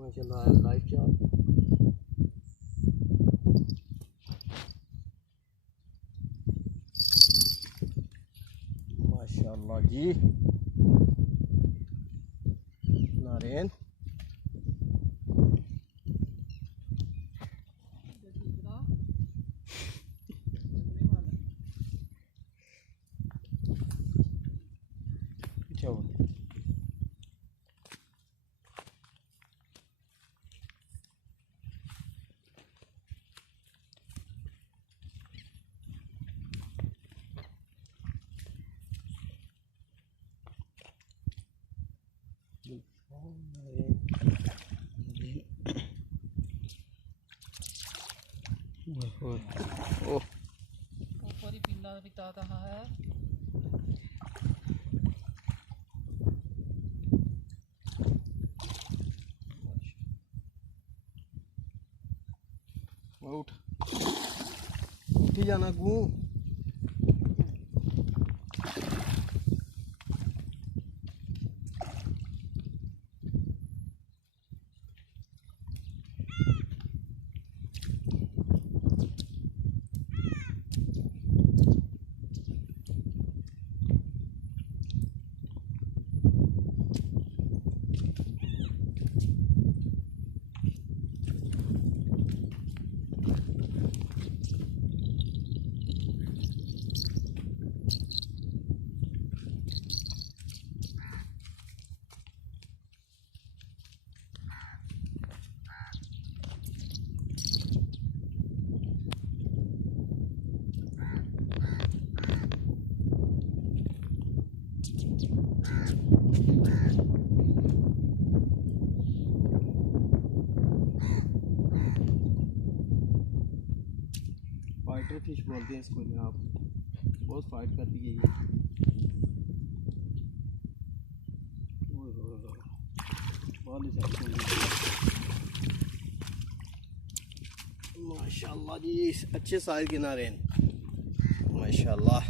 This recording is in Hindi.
माशाल्लाह लाइफ चाल माशाल्लाह जी नारेन ऊपर ही पिल्ला बिता रहा है। उठ उठी जाना गू फाइटर फिश बोलते हैं इसको जनाब। बहुत फाइट करती है ये। माशाल्लाह जी अच्छे साइज के नारेन माशाल्लाह।